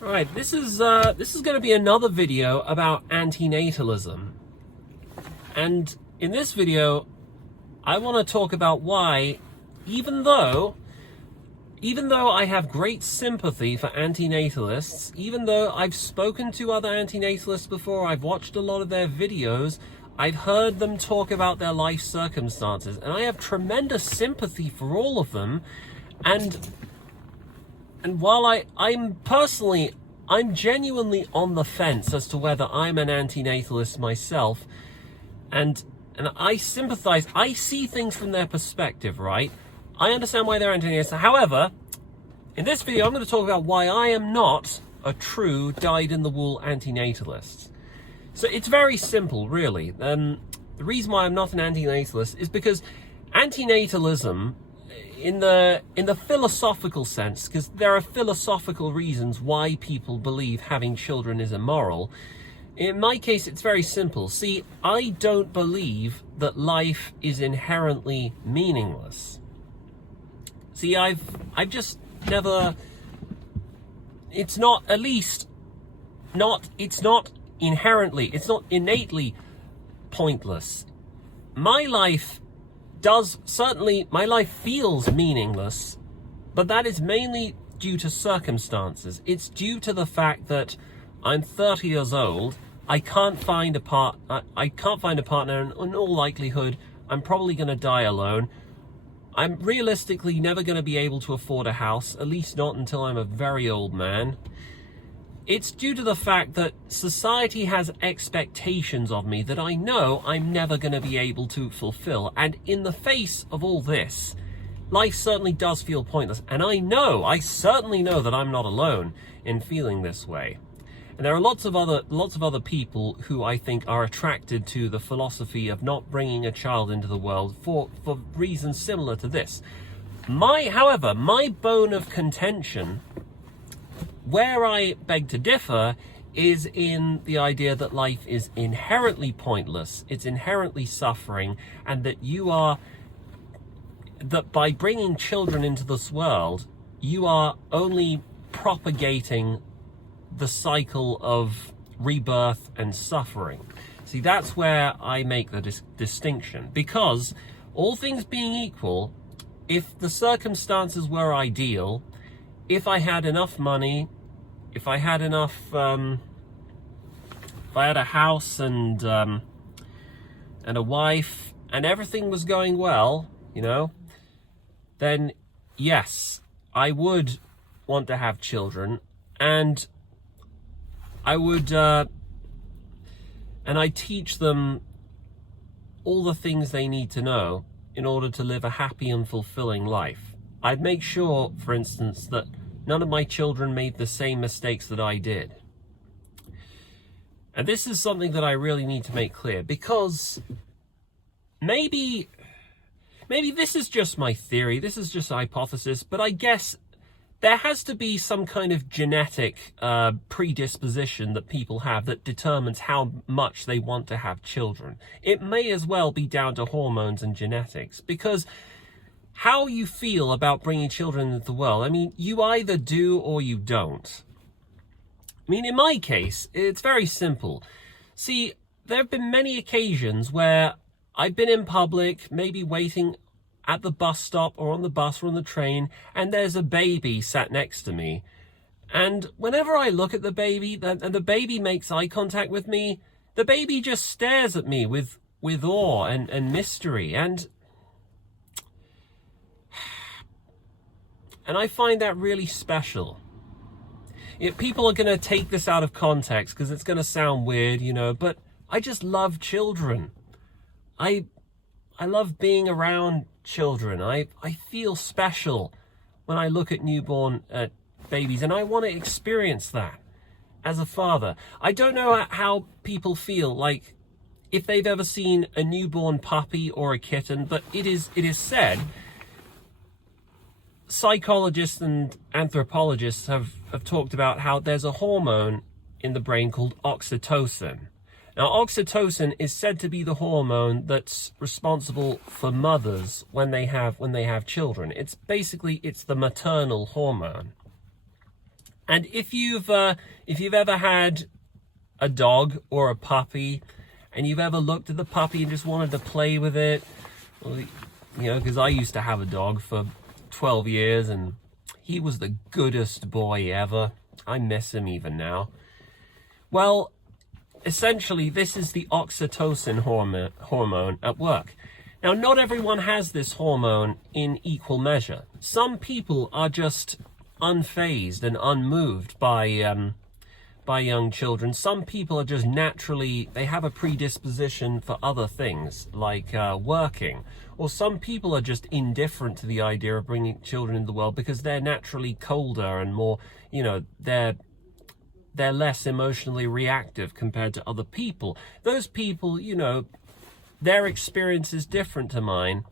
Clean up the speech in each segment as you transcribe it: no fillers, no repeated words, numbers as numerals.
Right, this is going to be another video about antinatalism, and in this video, I want to talk about why, even though I have great sympathy for antinatalists, even though I've spoken to other antinatalists before, I've watched a lot of their videos, I've heard them talk about their life circumstances, and I have tremendous sympathy for all of them, and while I'm genuinely on the fence as to whether I'm an antinatalist myself, and I sympathize, I see things from their perspective, right? I understand why they're antinatalists. However, in this video, I'm going to talk about why I am not a true dyed-in-the-wool antinatalist. So it's very simple, really. The reason why I'm not an antinatalist is because antinatalism, in the philosophical sense, because there are philosophical reasons why people believe having children is immoral. In my case, it's very simple. See, I don't believe that life is inherently meaningless. See, I've just never, it's not innately pointless. My life feels meaningless, but that is mainly due to circumstances. It's due to the fact that I'm 30 years old, I can't find a partner, and in all likelihood, I'm probably going to die alone. I'm realistically never going to be able to afford a house, at least not until I'm a very old man. It's due to the fact that society has expectations of me that I know I'm never going to be able to fulfill. And in the face of all this, life certainly does feel pointless. And I certainly know that I'm not alone in feeling this way. And there are lots of other people who I think are attracted to the philosophy of not bringing a child into the world for reasons similar to this. However, my bone of contention, where I beg to differ, is in the idea that life is inherently pointless, it's inherently suffering, and that by bringing children into this world, you are only propagating the cycle of rebirth and suffering. See, that's where I make the distinction, because all things being equal, if the circumstances were ideal, if I had enough money, if I had enough, if I had a house and a wife and everything was going well, then yes, I would want to have children, and I would, and I teach them all the things they need to know in order to live a happy and fulfilling life. I'd make sure, for instance, that none of my children made the same mistakes that I did. And this is something that I really need to make clear, because maybe this is just my theory, this is just a hypothesis, but I guess there has to be some kind of genetic predisposition that people have that determines how much they want to have children. It may as well be down to hormones and genetics, because how you feel about bringing children into the world, I mean, you either do or you don't. I mean, in my case, it's very simple. See, there have been many occasions where I've been in public, maybe waiting at the bus stop or on the bus or on the train, and there's a baby sat next to me. And whenever I look at the baby, and the baby makes eye contact with me, the baby just stares at me with awe and mystery. And I find that really special. People are going to take this out of context because it's going to sound weird, but I just love children. I love being around children. I feel special when I look at newborn babies, and I want to experience that as a father. I don't know how people feel, like if they've ever seen a newborn puppy or a kitten, but it is said, psychologists and anthropologists have talked about how there's a hormone in the brain called oxytocin. Now, oxytocin is said to be the hormone that's responsible for mothers when they have children. It's the maternal hormone. And if you've ever had a dog or a puppy, and you've ever looked at the puppy and just wanted to play with it, well, you know, because I used to have a dog for 12 years, and he was the goodest boy ever. I miss him even now. Well, essentially, this is the oxytocin hormone at work. Now, not everyone has this hormone in equal measure. Some people are just unfazed and unmoved by young children. Some people are just naturally, they have a predisposition for other things, like working. Or some people are just indifferent to the idea of bringing children into the world because they're naturally colder and more, you know, they're less emotionally reactive compared to other people. Those people, you know, their experience is different to mine.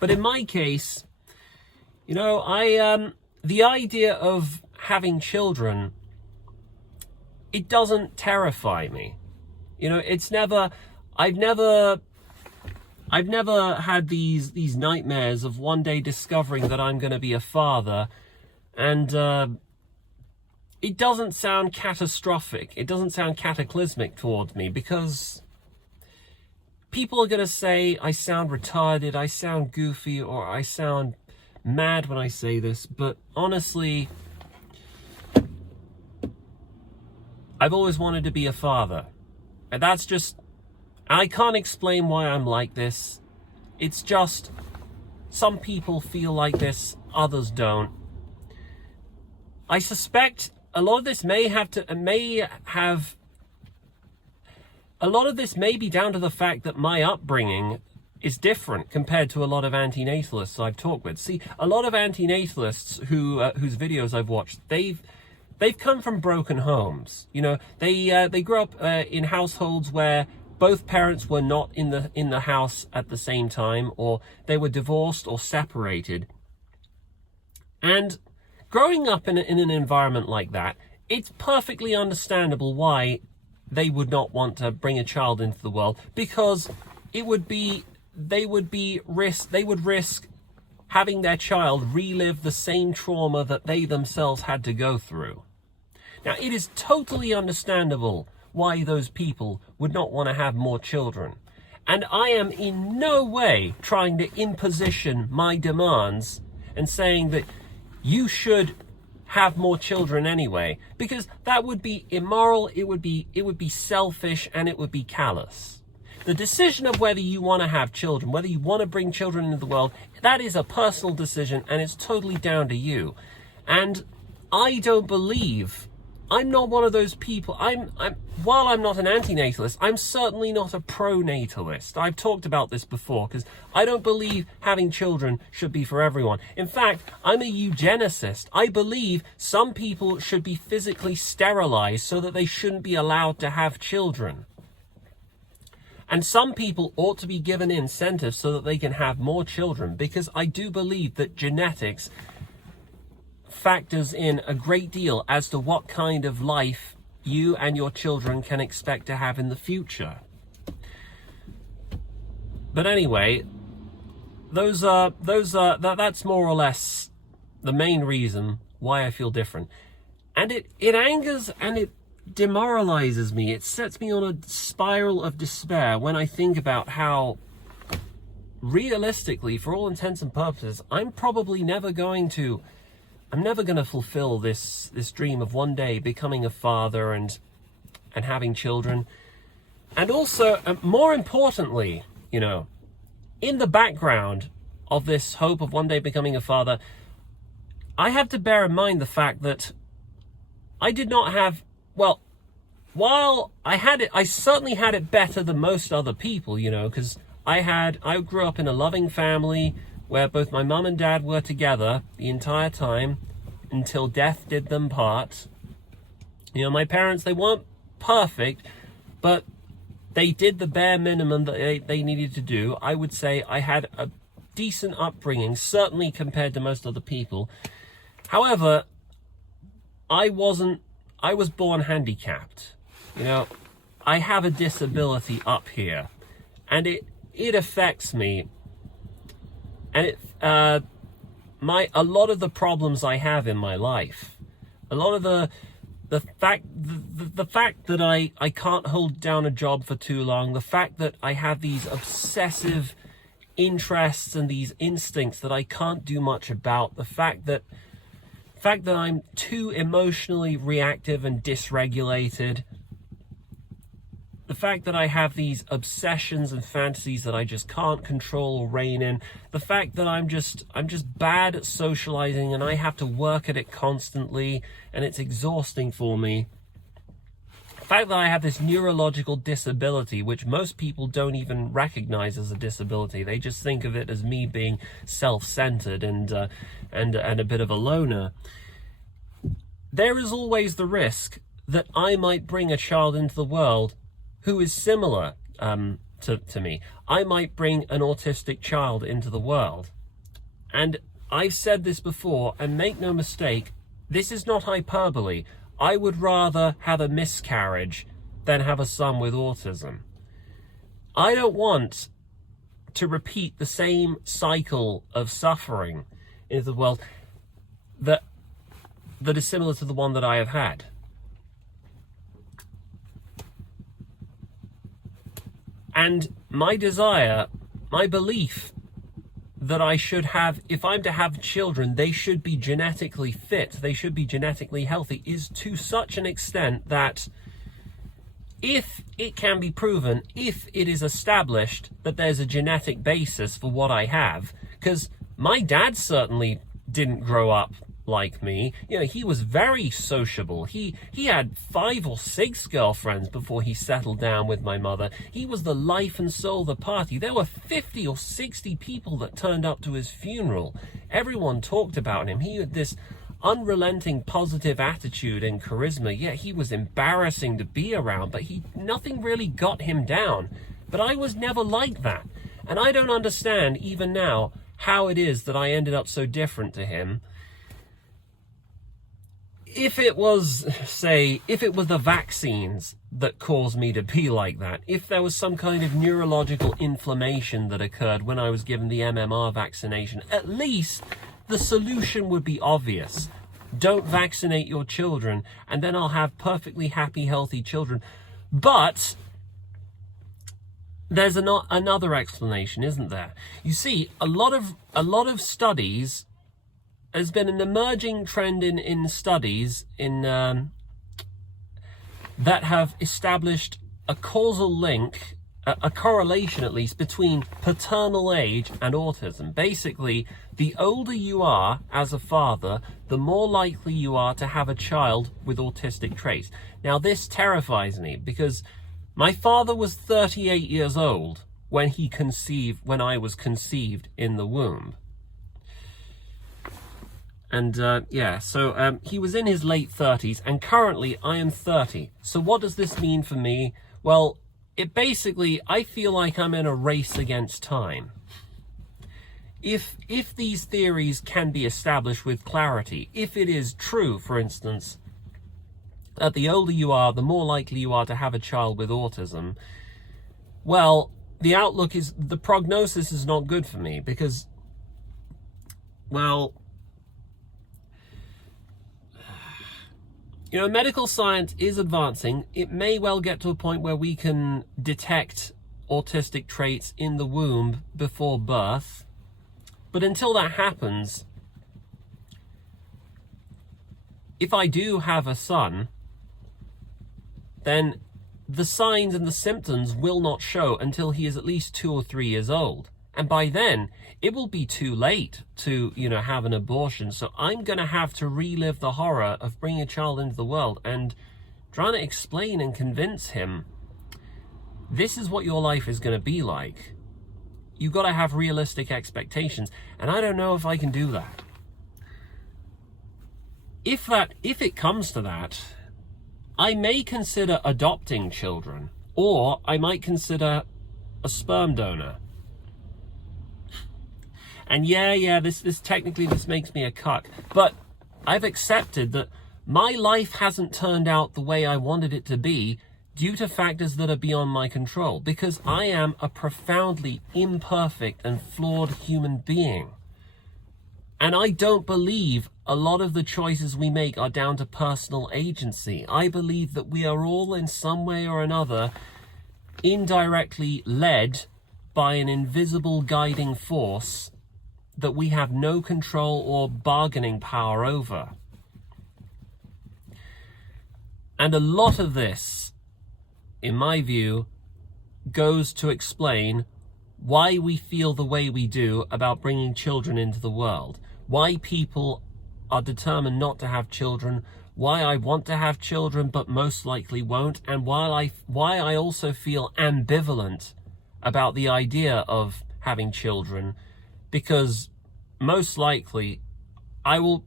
But in my case, you know, the idea of having children, it doesn't terrify me. You know, I've never had these nightmares of one day discovering that I'm going to be a father, and it doesn't sound catastrophic. It doesn't sound cataclysmic towards me, because people are going to say I sound retarded, I sound goofy, or I sound mad when I say this, but honestly, I've always wanted to be a father. And that's just, I can't explain why I'm like this. It's just, some people feel like this, others don't. I suspect a lot of this may be down to the fact that my upbringing is different compared to a lot of antinatalists I've talked with. See, a lot of antinatalists whose videos I've watched, they've come from broken homes. You know, they grew up in households where both parents were not in the house at the same time, or they were divorced or separated. And growing up in an environment like that, it's perfectly understandable why they would not want to bring a child into the world, because they would risk having their child relive the same trauma that they themselves had to go through. Now, it is totally understandable why those people would not want to have more children. And I am in no way trying to imposition my demands and saying that you should have more children anyway, because that would be immoral, it would be selfish, and it would be callous. The decision of whether you want to have children, whether you want to bring children into the world, that is a personal decision, and it's totally down to you. And I don't believe, I'm not one of those people. While I'm not an antinatalist, I'm certainly not a pro-natalist. I've talked about this before, because I don't believe having children should be for everyone. In fact, I'm a eugenicist. I believe some people should be physically sterilized so that they shouldn't be allowed to have children. And some people ought to be given incentives so that they can have more children, because I do believe that genetics factors in a great deal as to what kind of life you and your children can expect to have in the future. But anyway, that's more or less the main reason why I feel different. And it angers and it demoralizes me. It sets me on a spiral of despair when I think about how, realistically, for all intents and purposes, I'm never going to fulfill this dream of one day becoming a father and having children. And also, more importantly, you know, in the background of this hope of one day becoming a father, I have to bear in mind the fact that I did not have, well, while I certainly had it better than most other people, you know, because I grew up in a loving family where both my mum and dad were together the entire time until death did them part. You know, my parents, they weren't perfect, but they did the bare minimum that they needed to do. I would say I had a decent upbringing, certainly compared to most other people. However, I was born handicapped. You know, I have a disability up here, and it affects me. And a lot of the problems I have in my life A lot of the fact that I can't hold down a job for too long, the fact that I have these obsessive interests and these instincts that I can't do much about, the fact that I'm too emotionally reactive and dysregulated, the fact that I have these obsessions and fantasies that I just can't control or rein in, the fact that I'm just bad at socializing and I have to work at it constantly and it's exhausting for me. The fact that I have this neurological disability, which most people don't even recognize as a disability. They just think of it as me being self-centered and a bit of a loner. There is always the risk that I might bring a child into the world who is similar to me. I might bring an autistic child into the world. And I've said this before, and make no mistake, this is not hyperbole. I would rather have a miscarriage than have a son with autism. I don't want to repeat the same cycle of suffering into the world that is similar to the one that I have had. And my desire, my belief that I should have, if I'm to have children, they should be genetically fit, they should be genetically healthy, is to such an extent that if it can be proven, if it is established that there's a genetic basis for what I have, because my dad certainly didn't grow up like me. You know, he was very sociable. He had 5 or 6 girlfriends before he settled down with my mother. He was the life and soul of the party. There were 50 or 60 people that turned up to his funeral. Everyone talked about him. He had this unrelenting positive attitude and charisma. Yeah, he was embarrassing to be around, but nothing really got him down. But I was never like that. And I don't understand, even now, how it is that I ended up so different to him. If it was the vaccines that caused me to be like that, if there was some kind of neurological inflammation that occurred when I was given the MMR vaccination, at least the solution would be obvious. Don't vaccinate your children, and then I'll have perfectly happy, healthy children. But there's another explanation, isn't there? You see, a lot of studies. There's been an emerging trend in studies that have established a causal link, a correlation at least, between paternal age and autism. Basically, the older you are as a father, the more likely you are to have a child with autistic traits. Now, this terrifies me because my father was 38 years old when I was conceived in the womb. And so he was in his late 30s, and currently I am 30. So what does this mean for me? Well, I feel like I'm in a race against time. If these theories can be established with clarity, if it is true, for instance, that the older you are, the more likely you are to have a child with autism, well, the prognosis is not good for me because, well, you know, medical science is advancing. It may well get to a point where we can detect autistic traits in the womb before birth. But until that happens, if I do have a son, then the signs and the symptoms will not show until he is at least 2 or 3 years old. And by then, it will be too late to, have an abortion. So I'm going to have to relive the horror of bringing a child into the world and trying to explain and convince him, this is what your life is going to be like. You've got to have realistic expectations. And I don't know if I can do that. If it comes to that, I may consider adopting children, or I might consider a sperm donor. And this technically makes me a cuck, but I've accepted that my life hasn't turned out the way I wanted it to be due to factors that are beyond my control, because I am a profoundly imperfect and flawed human being. And I don't believe a lot of the choices we make are down to personal agency. I believe that we are all in some way or another indirectly led by an invisible guiding force that we have no control or bargaining power over. And a lot of this, in my view, goes to explain why we feel the way we do about bringing children into the world, why people are determined not to have children, why I want to have children but most likely won't, and why I also feel ambivalent about the idea of having children, because most likely I will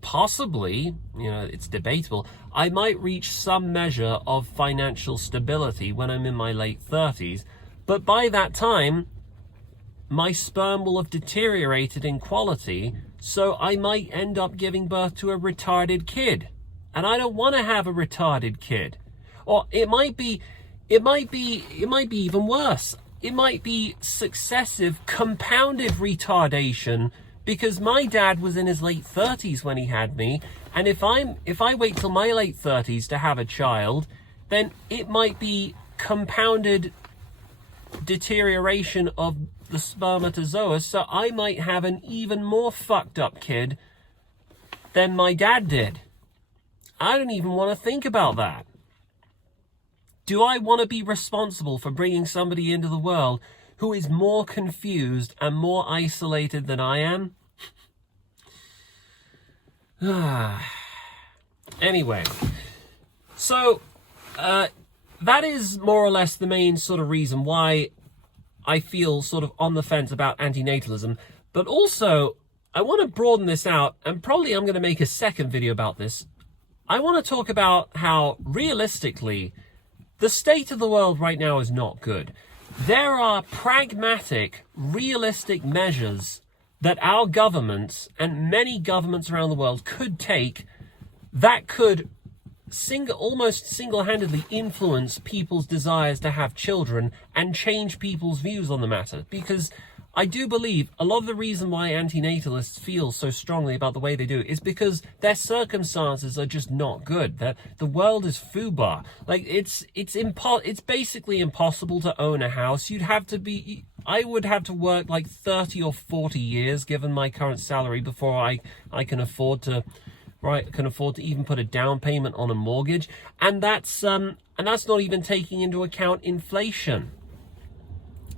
possibly, it's debatable, I might reach some measure of financial stability when I'm in my late 30s, but by that time, my sperm will have deteriorated in quality, so I might end up giving birth to a retarded kid. And I don't want to have a retarded kid. Or it might be even worse. It might be successive, compounded retardation, because my dad was in his late 30s when he had me, and if I wait till my late 30s to have a child, then it might be compounded deterioration of the spermatozoa, so I might have an even more fucked up kid than my dad did. I don't even want to think about that. Do I want to be responsible for bringing somebody into the world who is more confused and more isolated than I am? Anyway, so that is more or less the main sort of reason why I feel sort of on the fence about antinatalism. But also, I want to broaden this out, and probably I'm going to make a second video about this. I want to talk about how, realistically, the state of the world right now is not good. There are pragmatic, realistic measures that our governments and many governments around the world could take that could almost single-handedly influence people's desires to have children and change people's views on the matter. Because I do believe a lot of the reason why antinatalists feel so strongly about the way they do is because their circumstances are just not good. That the world is foobar. Like it's basically impossible to own a house. I would have to work like 30 or 40 years given my current salary before I can afford to even put a down payment on a mortgage, and that's not even taking into account inflation,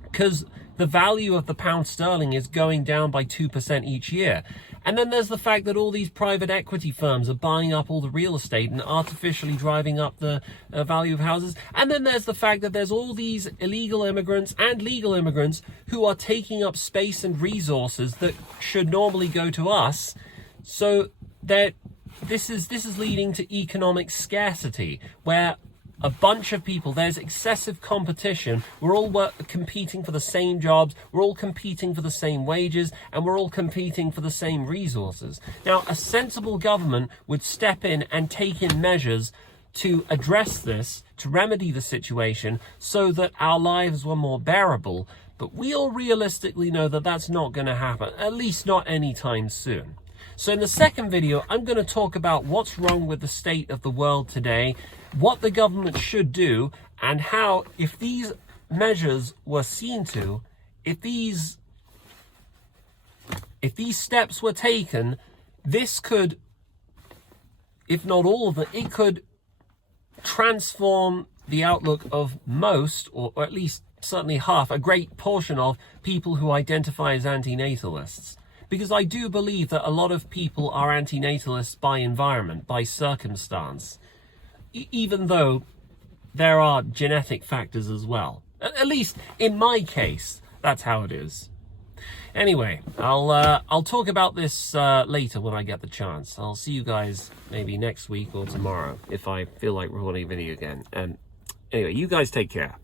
because the value of the pound sterling is going down by 2% each year. And then there's the fact that all these private equity firms are buying up all the real estate and artificially driving up the value of houses. And then there's the fact that there's all these illegal immigrants and legal immigrants who are taking up space and resources that should normally go to us. So that this is leading to economic scarcity, where a bunch of people, there's excessive competition, we're all competing for the same jobs, we're all competing for the same wages, and we're all competing for the same resources. Now, a sensible government would step in and take in measures to address this, to remedy the situation, so that our lives were more bearable. But we all realistically know that that's not going to happen, at least not anytime soon. So in the second video, I'm going to talk about what's wrong with the state of the world today, what the government should do, and how, if these measures were seen to, if these steps were taken, this could, if not all of them, it could transform the outlook of most, or at least certainly half, a great portion of people who identify as antinatalists. Because I do believe that a lot of people are antinatalists by environment, by circumstance, even though there are genetic factors as well. At least in my case, that's how it is. Anyway, I'll talk about this later when I get the chance. I'll see you guys maybe next week or tomorrow if I feel like recording a video again. Anyway, you guys take care.